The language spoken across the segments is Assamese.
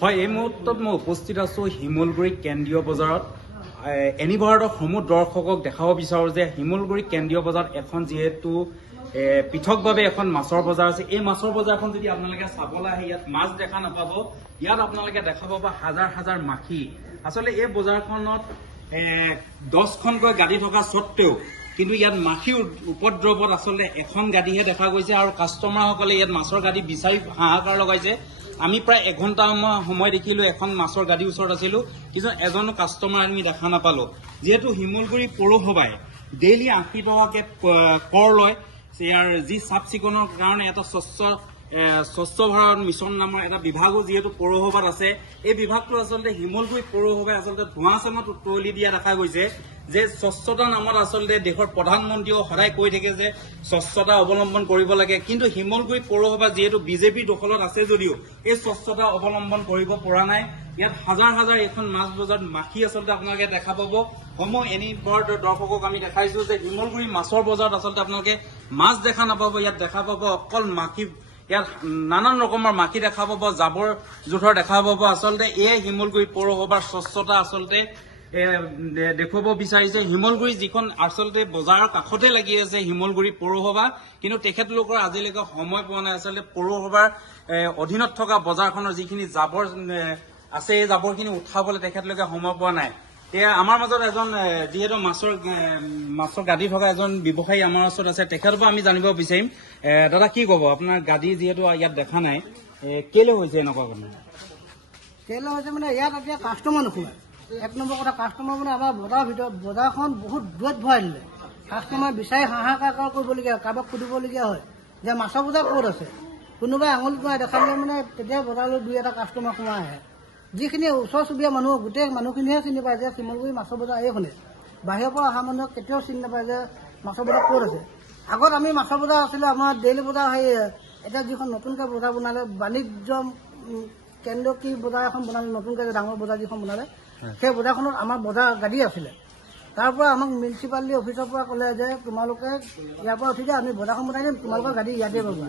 হয়, এই মুহূৰ্তত মই উপস্থিত আছো শিমলগুৰি কেন্দ্ৰীয় বজাৰত। এনিভাৰতৰ সমূহ দৰ্শকক দেখাব বিচাৰো যে শিমলগুৰি কেন্দ্ৰীয় বজাৰত এখন যিহেতু পৃথকভাৱে এখন মাছৰ বজাৰ আছে। এই মাছৰ বজাৰখন যদি আপোনালোকে চাবলৈ আহে, ইয়াত মাছ দেখা নাপাব, ইয়াত আপোনালোকে দেখা পাব হাজাৰ হাজাৰ মাখি। আচলতে এই বজাৰখনত 10খনকৈ গাড়ী থকা স্বত্তেও কিন্তু ইয়াত মাখিৰ উপদ্ৰৱত আচলতে এখন গাড়ীহে দেখা গৈছে আৰু কাষ্টমাৰসকলে ইয়াত মাছৰ গাড়ী বিচাৰি হাহাকাৰ লগাইছে। আমি প্ৰায় এঘণ্টা সময় দেখিলো, এখন মাছৰ গাড়ীৰ ওচৰত আছিলো, কিন্তু এজনো কাষ্টমাৰ আমি দেখা নাপালো। যিহেতু শিমলগুৰি পৌৰসভাই ডেইলি 80 টকাকে কৰ লয়, ইয়াৰ যি চাফ চিকুণৰ কাৰণে এটা স্বচ্ছ ভাৰত মিছন নামৰ এটা বিভাগো যিহেতু পৌৰসভাত আছে। এই বিভাগটো আচলতে শিমলগুৰি পৌৰসভাই আচলতে ধোঁৱা চামত উতলি দিয়া দেখা গৈছে যে স্বচ্ছতা নামত আচলতে দেশৰ প্ৰধানমন্ত্ৰীও সদায় কৈ থাকে যে স্বচ্ছতা অৱলম্বন কৰিব লাগে, কিন্তু শিমলগুৰি পৌৰসভা যিহেতু বিজেপিৰ দখলত আছে যদিও এই স্বচ্ছতা অৱলম্বন কৰিব পৰা নাই। ইয়াত হাজাৰ হাজাৰ এখন মাছ বজাৰত মাখি আচলতে আপোনালোকে দেখা পাব। এনিভাৰতৰ দৰ্শকক আমি দেখাইছো যে শিমলগুৰি মাছৰ বজাৰত আচলতে আপোনালোকে মাছ দেখা নাপাব, ইয়াত দেখা পাব অকল মাখি। ইয়াত নানান ৰকমৰ মাখি দেখা পাব, জাবৰ জোথৰ দেখা পাব। আচলতে এই শিমলগুৰি পৌৰসভাৰ স্বচ্ছতা আচলতে দেখুৱাব বিচাৰিছে। শিমলগুৰি যিখন আচলতে বজাৰৰ কাষতে লাগি আছে শিমলগুৰি পৌৰসভা, কিন্তু তেখেতলোকৰ আজিলৈকে সময় পোৱা নাই আচলতে পৌৰসভাৰ অধীনত থকা বজাৰখনৰ যিখিনি জাবৰ আছে এই জাবৰখিনি উঠাবলৈ তেখেতলোকে সময় পোৱা নাই। এয়া আমাৰ মাজত এজন যিহেতু মাছৰ গাড়ী থকা এজন ব্যৱসায়ী আমাৰ ওচৰত আছে, তেখেতৰ পৰা আমি জানিব বিচাৰিম। দাদা কি ক'ব, আপোনাৰ গাড়ী যিহেতু ইয়াত দেখা নাই, কেলে হৈছে এনেকুৱা কথা? কেলে হৈছে মানে ইয়াত এতিয়া কাষ্টমাৰ নোসোমায়। 1 নম্বৰ কথা, কাষ্টমাৰ মানে আমাৰ বজাৰখন বহুত দূৰত ভৰাই দিলে। কাষ্টমাৰ বিচাৰি হাহাকাৰ কৰিবলগীয়া, কাৰোবাক সুধিবলগীয়া হয় যে মাছৰ বজাৰ ক'ত আছে। কোনোবাই আঙুলি টুৱাই দেখালে মানে তেতিয়া বজাৰলৈ 2-এটা কাষ্টমাৰ সোমাই আহে। যিখিনি ওচৰ চুবুৰীয়া মানুহ, গোটেই মানুহখিনিহে চিনি পায় যে শিমলগুৰি মাছৰ বজাৰ এইখনে। বাহিৰৰ পৰা অহা মানুহক কেতিয়াও চিনি নাপায় যে মাছৰ বজাৰ ক'ত আছে। আগত আমি মাছৰ বজাৰ আছিলে আমাৰ ডেইলি বজাৰ, সেই এতিয়া যিখন নতুনকৈ বজাৰ বনালে বাণিজ্য কেন্দ্ৰ কি বজাৰ এখন বনালে, নতুনকৈ ডাঙৰ বজাৰ যিখন বনালে, সেই বজাৰখনত আমাৰ বজাৰ গাড়ী আছিলে। তাৰ পৰা আমাক মিউনিচিপালিটি অফিচৰ পৰা ক'লে যে তোমালোকে ইয়াৰ পৰা উঠি যায়, আমি বজাৰখন বনাই দিম, তোমালোকৰ গাড়ী ইয়াতে পাবা।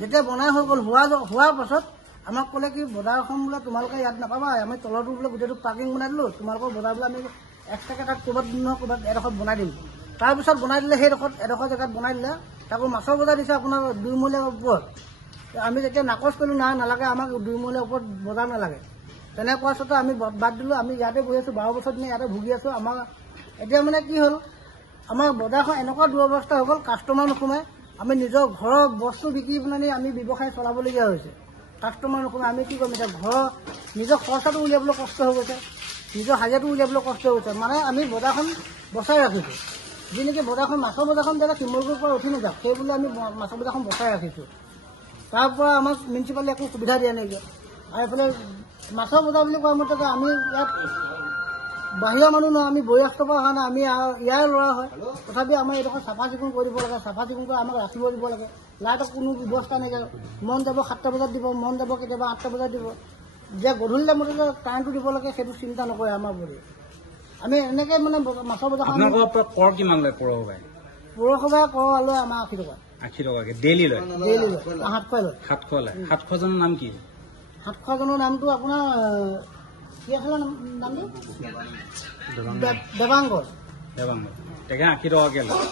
যেতিয়া বনাই হৈ গ'ল, হোৱাৰ পাছত আমাক ক'লে কি বজাৰখন বোলে তোমালোকে ইয়াত নাপাবা, আমি তলতো বোলে গোটেইটো পাৰ্কিং বনাই দিলোঁ, তোমালোকৰ বজাৰ বোলে আমি এক্সট্ৰাকৈ তাত ক'ৰবাত এডোখৰত বনাই দিম। তাৰপিছত বনাই দিলে এডোখৰ জেগাত বনাই দিলে, তাকো মাছৰ বজাৰ দিছে আপোনাৰ 2 মহলীয়াৰ ওপৰত। আমি যেতিয়া নাকচ কৰিলোঁ, নালাগে আমাক 2 মহলীয়াৰ ওপৰত বজাৰ নালাগে। তেনে কোৱাৰ স্বত্তে আমি বাদ দিলোঁ। আমি ইয়াতে বহি আছোঁ, 12 বছৰ দিনে ইয়াতে ভুগি আছোঁ। আমাৰ এতিয়া মানে কি হ'ল, আমাৰ বজাৰখন এনেকুৱা দুৰৱস্থা হৈ গ'ল, কাষ্টমাৰ নোসোমায়। আমি নিজৰ ঘৰৰ বস্তু বিক্ৰী পেলাই আমি ব্যৱসায় চলাবলগীয়া হৈছে। কাষ্টমাৰ নোসোমায়, আমি কি কৰিম এতিয়া? নিজৰ খৰচাটো উলিয়াবলৈ কষ্ট হৈ গৈছে, নিজৰ হাজিৰাটো উলিয়াবলৈ কষ্ট হৈ গৈছে। মানে আমি বজাৰখন বচাই ৰাখিছোঁ। যি নেকি বজাৰখন মাছৰ বজাৰখন যাতে শিমলগুৰিৰ পৰা উঠি নাযাওক, সেই বুলি আমি মাছৰ বজাৰখন বচাই ৰাখিছোঁ। তাৰ পৰা আমাক মিউনিচিপালিটি একো সুবিধা দিয়া নাই। আৰু এইফালে মাছৰ বজাৰ বুলি কোৱা মতে আমি ইয়াত বাহিৰৰ মানুহ নহয়, আমি বয়সস্থৰ পৰা অহা নাই, আমি ইয়াৰ ল'ৰা হয়। তথাপি আমাৰ এইডোখৰ চাফা চিকুণ কৰি দিব লাগে, চাফা চিকুণ কৰি আমাক ৰাখিব দিব লাগে। লাইটৰ কোনো ব্যৱস্থা নাইকিয়া। মন যাব 7টা বজাত দিব, মন যাব কেতিয়াবা 8টা বজাত দিব। যে গধূলি টাইমত কাৰেণ্টটো দিব লাগে সেইটো চিন্তা নকৰে আমাৰ বুলি। আমি এনেকৈ মানে মাছৰ বজাৰখন কৰ কিমান লয় পৌৰসভাই? পৌৰসভাই কৰ লয় আমাৰ 80 টকা। 80 টকাকে ডেইলি লয়? ডেইলি লয়, 700 লয়। 700 লয়। 700জনৰ নাম কি? 700জনৰ নামটো আপোনাৰ কি আছিলে নামটো? দেৱাংগৰ। তেখেতে 80 টকাকে লয়।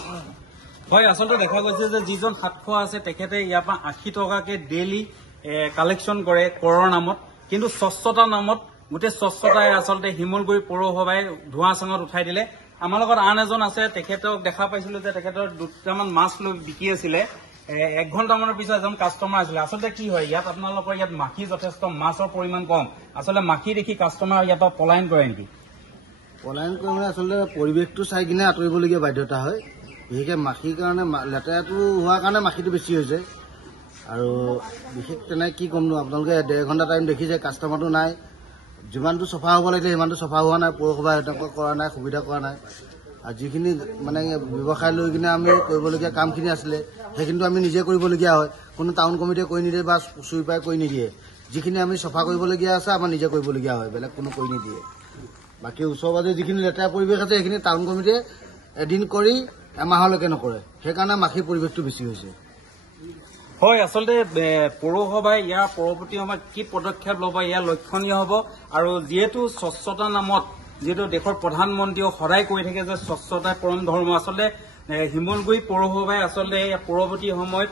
হয়, আচলতে দেখা গৈছে যে যিজন 700 আছে তেখেতে ইয়াৰ পৰা 80 টকাকে ডেইলি কালেকশ্যন কৰে কৰৰ নামত, কিন্তু স্বচ্ছতাৰ নামত গোটেই স্বচ্ছতাই আচলতে শিমলগুৰি পৌৰসভাই ধোঁৱা চাঙত উঠাই দিলে। আমাৰ লগত আন এজন আছে, তেখেতক দেখা পাইছিলো যে তেখেতৰ 2টামান মাছ লৈ বিকি আছিলে। 1 ঘণ্টামানৰ পিছত এজন কাষ্টমাৰ আছিলে। আচলতে কি হয়, ইয়াত আপোনালোকৰ ইয়াত মাখি যথেষ্ট, মাছৰ পৰিমাণ কম। আচলতে মাখি দেখি কাষ্টমাৰ ইয়াৰ পৰা পলায়ন কৰে নেকি? পলায়ন কৰে মানে আচলতে পৰিৱেশটো চাই কিনে আঁতৰিবলগীয়া বাধ্যতা হয়। বিশেষকৈ মাখিৰ কাৰণে, লেতেৰাটো হোৱাৰ কাৰণে মাখিটো বেছি হৈছে। আৰু বিশেষ তেনে কি ক'মনো, আপোনালোকে 1.5 ঘণ্টা টাইম দেখিছে, কাষ্টমাৰটো নাই। যিমানটো চফা হ'ব লাগিলে সিমানটো চফা হোৱা নাই, পৌৰসভাই এনেকুৱা কৰা নাই, সুবিধা কৰা নাই। আৰু যিখিনি মানে ব্যৱসায় লৈ কিনে আমি কৰিবলগীয়া কামখিনি আছিলে সেইখিনিতো আমি নিজে কৰিবলগীয়া হয়। কোনো টাউন কমিটিয়ে কৰি নিদিয়ে বা চুইপাৰে কৰি নিদিয়ে। যিখিনি আমি চফা কৰিবলগীয়া আছে আমাৰ নিজে কৰিবলগীয়া হয়, বেলেগ কোনো কৰি নিদিয়ে। বাকী ওচৰ পাজৰে যিখিনি লেতেৰা পৰিৱেশ আছে সেইখিনি টাউন কমিটিয়ে এদিন কৰি এমাহলৈকে নকৰে, সেইকাৰণে মাখিৰ পৰিৱেশটো বেছি হৈছে। হয় আচলতে পৌৰসভাই ইয়াৰ পৰৱৰ্তী সময়ত কি পদক্ষেপ ল'ব ইয়াৰ লক্ষণীয় হ'ব আৰু যিহেতু স্বচ্ছতা নামত যিহেতু দেশৰ প্ৰধানমন্ত্ৰীও সদায় কৈ থাকে যে স্বচ্ছতা পৰম ধৰ্ম আচলতে শিমলুগুৰি পৌৰসভাই আচলতে পৰৱৰ্তী সময়ত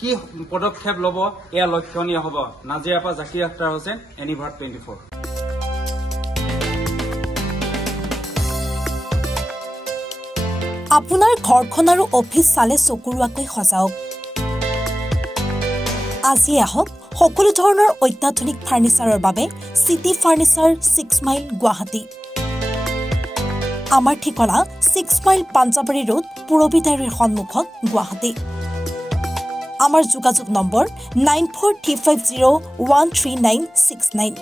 কি পদক্ষেপ ল'ব এয়া লক্ষণীয় হ'ব। নাজিৰাৰ পৰা জাকিৰ আখতাৰ হোসেন, এনিভাৰ্ট 24। আপোনাৰ ঘৰখন আৰু অফিচ চালে চকুৰুৱাকৈ সজাওক। আজি আহক সকলো ধৰণৰ অত্যাধুনিক ফাৰ্নিচাৰৰ বাবে চিটি ফাৰ্নিচাৰ 6 মাইল গুৱাহাটী। আমাৰ ঠিকনা 6 মাইল পাঞ্জাবাৰী ৰোড পুৰবিদাৰীৰ সন্মুখত গুৱাহাটী। আমাৰ যোগাযোগ নম্বৰ 9435013969।